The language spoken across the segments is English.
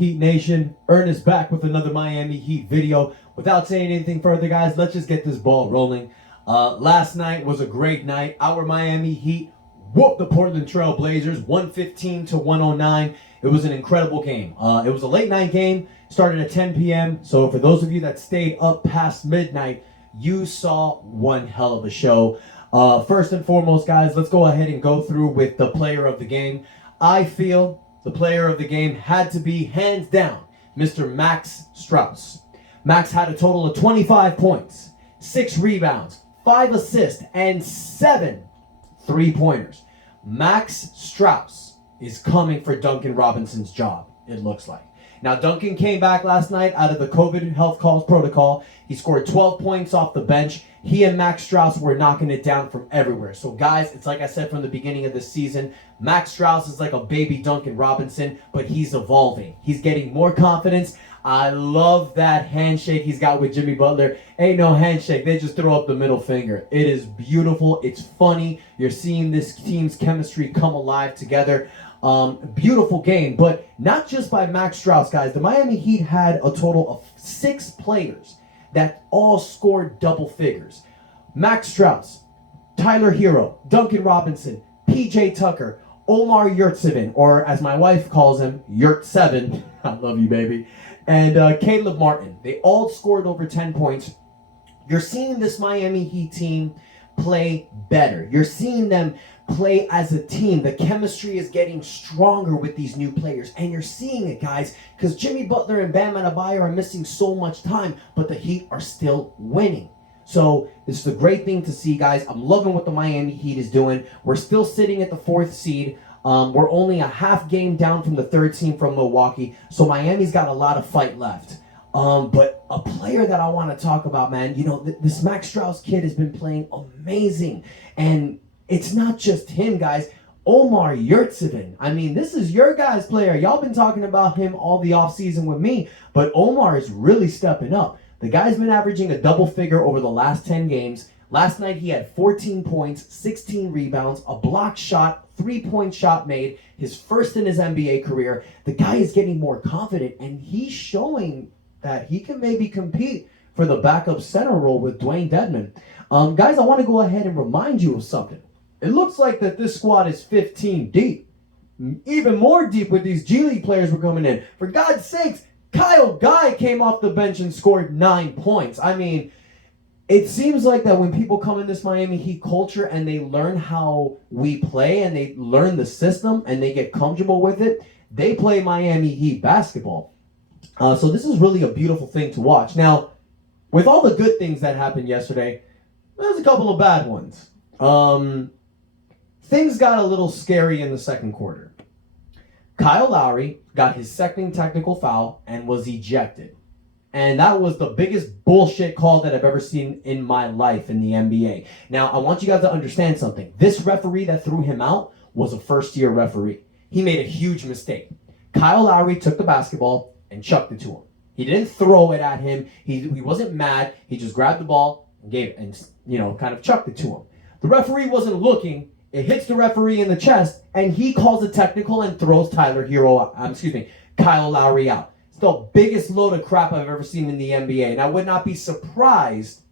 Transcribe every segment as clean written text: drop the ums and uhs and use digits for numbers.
Heat Nation? Ernest back with another Miami Heat video. Without saying anything further, guys, let's just get this ball rolling. Last night was a great night. Our Miami Heat whooped the Portland Trail Blazers 115-109. It was an incredible game. It was a late night game, started at 10 p.m. So for those of you that stayed up past midnight, you saw one hell of a show. First and foremost, guys, let's go ahead and go through with the player of the game. I feel the player of the game had to be, hands down, Mr. Max Strus. Max had a total of 25 points, 6 rebounds, 5 assists, and 7 three-pointers. Max Strus is coming for Duncan Robinson's job, it looks like. Now, Duncan came back last night out of the COVID health calls protocol. He scored 12 points off the bench. He and Max Strus were knocking it down from everywhere. So, guys, it's like I said from the beginning of the season, Max Strus is like a baby Duncan Robinson, but he's evolving. He's getting more confidence. I love that handshake he's got with Jimmy Butler. Ain't no handshake. They just throw up the middle finger. It is beautiful. It's funny. You're seeing this team's chemistry come alive together. Beautiful game, but not just by Max Strus, guys. The Miami Heat had a total of 6 players that all scored double figures. Max Strus, Tyler Hero, Duncan Robinson, PJ Tucker, Omar Yurtseven, or as my wife calls him, Yurt7. I love you, baby. And Caleb Martin. They all scored over 10 points. You're seeing this Miami Heat team play better. You're seeing them play as a team. The chemistry is getting stronger with these new players, and you're seeing it, guys, because Jimmy Butler and Bam Adebayo are missing so much time, but the Heat are still winning. So this is a great thing to see, guys. I'm loving what the Miami Heat is doing. We're still sitting at the 4th seed. We're only a half game down from the 3rd team from Milwaukee, so Miami's got a lot of fight left. But a player that I want to talk about, man, you know, this Max Strus kid has been playing amazing, and it's not just him, guys. Omar Yurtseven. I mean, this is your guys' player. Y'all been talking about him all the offseason with me, but Omar is really stepping up. The guy's been averaging a double figure over the last 10 games. Last night he had 14 points, 16 rebounds, a block shot, 3-point shot made, his first in his NBA career. The guy is getting more confident, and he's showing that he can maybe compete for the backup center role with Dwayne Dedmon. Guys, I want to go ahead and remind you of something. It looks like that this squad is 15 deep. Even more deep with these G League players were coming in. For God's sakes, Kyle Guy came off the bench and scored 9 points. I mean, it seems like that when people come in this Miami Heat culture and they learn how we play and they learn the system and they get comfortable with it, they play Miami Heat basketball. So this is really a beautiful thing to watch. Now, with all the good things that happened yesterday, there's a couple of bad ones. Things got a little scary in the second quarter. Kyle Lowry got his second technical foul and was ejected. And that was the biggest bullshit call that I've ever seen in my life in the NBA. Now, I want you guys to understand something. This referee that threw him out was a first-year referee. He made a huge mistake. Kyle Lowry took the basketball and chucked it to him. He didn't throw it at him. He wasn't mad. He just grabbed the ball and gave it and, kind of chucked it to him. The referee wasn't looking. It hits the referee in the chest, and he calls a technical and throws Kyle Lowry out. It's the biggest load of crap I've ever seen in the NBA, and I would not be surprised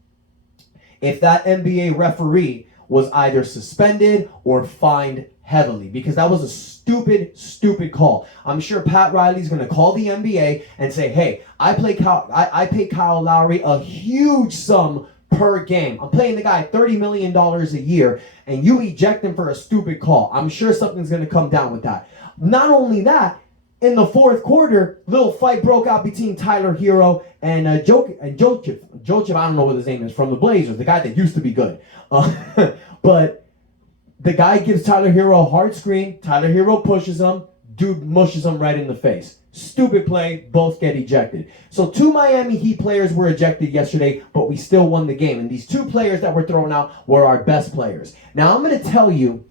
if that NBA referee was either suspended or fined heavily, because that was a stupid call. I'm sure Pat Riley's going to call the NBA and say, hey, I pay Kyle Lowry a huge sum per game. I'm paying the guy $30 million a year, and you eject him for a stupid call. I'm sure something's going to come down with that. Not only that, in the 4th quarter, little fight broke out between Tyler Hero and Jokic. I don't know what his name is, from the Blazers, the guy that used to be good. But the guy gives Tyler Hero a hard screen. Tyler Hero pushes him. Dude mushes him right in the face. Stupid play. Both get ejected. So 2 Miami Heat players were ejected yesterday, but we still won the game. And these 2 players that were thrown out were our best players. Now, I'm going to tell you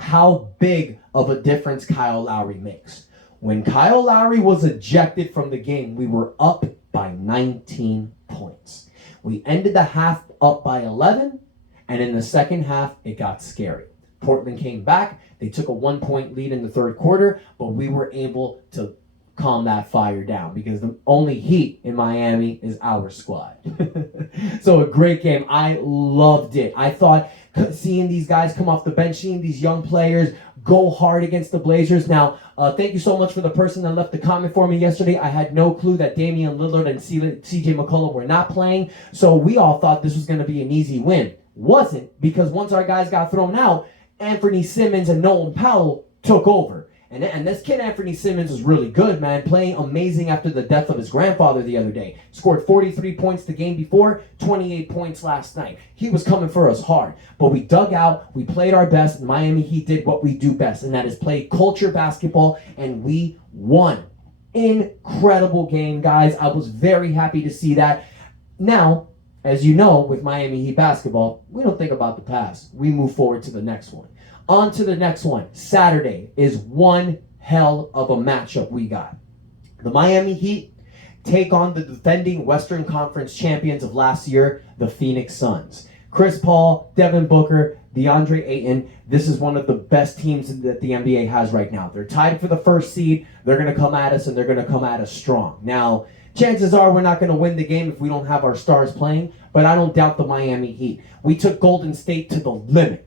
how big of a difference Kyle Lowry makes. When Kyle Lowry was ejected from the game, we were up by 19 points. We ended the half up by 11, and in the second half, it got scary. Portland came back. They took a 1-point lead in the 3rd quarter, but we were able to calm that fire down, because the only heat in Miami is our squad. So a great game. I loved it. I thought seeing these guys come off the bench, seeing these young players go hard against the Blazers. Now, thank you so much for the person that left the comment for me yesterday. I had no clue that Damian Lillard and CJ McCollum were not playing, so we all thought this was going to be an easy win. Wasn't, because once our guys got thrown out, Anthony Simmons and Nolan Powell took over. And this kid, Anthony Simmons, is really good, man. Playing amazing after the death of his grandfather the other day. Scored 43 points the game before, 28 points last night. He was coming for us hard. But we dug out, we played our best, and Miami Heat did what we do best, and that is play culture basketball, and we won. Incredible game, guys. I was very happy to see that. Now, as you know, with Miami Heat basketball, we don't think about the past. We move forward to the next one. On to the next one. Saturday is one hell of a matchup we got. The Miami Heat take on the defending Western Conference champions of last year, the Phoenix Suns. Chris Paul, Devin Booker, DeAndre Ayton. This is one of the best teams that the NBA has right now. They're tied for the first seed. They're going to come at us, and they're going to come at us strong. Now, chances are we're not going to win the game if we don't have our stars playing, but I don't doubt the Miami Heat. We took Golden State to the limit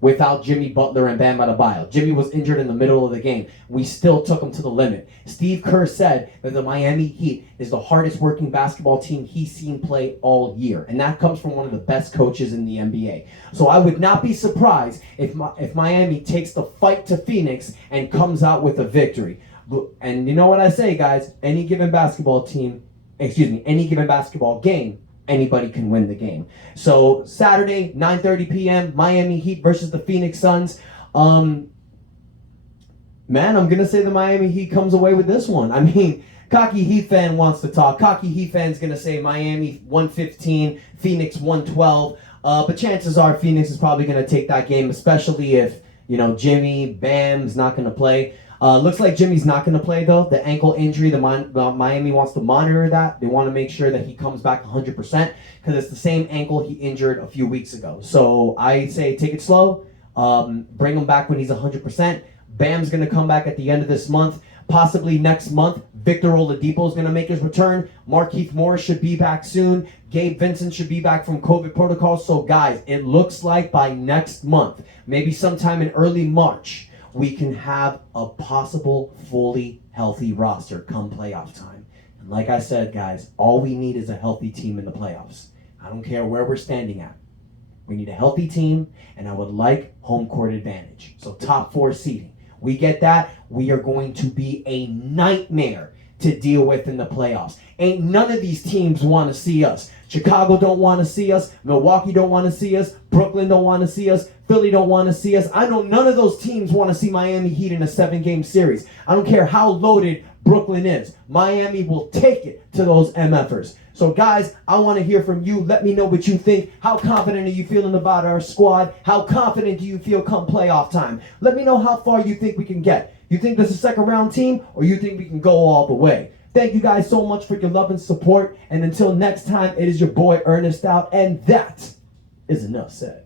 without Jimmy Butler and Bam Adebayo. Jimmy was injured in the middle of the game. We still took him to the limit. Steve Kerr said that the Miami Heat is the hardest working basketball team he's seen play all year. And that comes from one of the best coaches in the NBA. So I would not be surprised if Miami takes the fight to Phoenix and comes out with a victory. And you know what I say, guys? Any given basketball game, anybody can win the game. So Saturday, 9:30 p.m., Miami Heat versus the Phoenix Suns. Man, I'm going to say the Miami Heat comes away with this one. I mean, cocky Heat fan wants to talk. Cocky Heat fan's going to say Miami 115, Phoenix 112. But chances are Phoenix is probably going to take that game, especially if, Jimmy, Bam's not going to play. Looks like Jimmy's not going to play, though. The ankle injury, the Miami wants to monitor that. They want to make sure that he comes back 100%, because it's the same ankle he injured a few weeks ago. So I say take it slow. Bring him back when he's 100%. Bam's going to come back at the end of this month. Possibly next month, Victor Oladipo is going to make his return. Markieff Morris should be back soon. Gabe Vincent should be back from COVID protocols. So, guys, it looks like by next month, maybe sometime in early March, we can have a possible fully healthy roster come playoff time. And like I said, guys, all we need is a healthy team in the playoffs. I don't care where we're standing at. We need a healthy team, and I would like home court advantage. So top 4 seeding. We get that, we are going to be a nightmare to deal with in the playoffs. Ain't none of these teams want to see us. Chicago don't want to see us. Milwaukee don't want to see us. Brooklyn don't want to see us. Philly don't want to see us. I know none of those teams want to see Miami Heat in a 7-game series. I don't care how loaded Brooklyn is. Miami will take it to those MFers. So, guys, I want to hear from you. Let me know what you think. How confident are you feeling about our squad? How confident do you feel come playoff time? Let me know how far you think we can get. You think this is a second-round team, or you think we can go all the way? Thank you guys so much for your love and support. And until next time, it is your boy Ernest out, and that is enough said.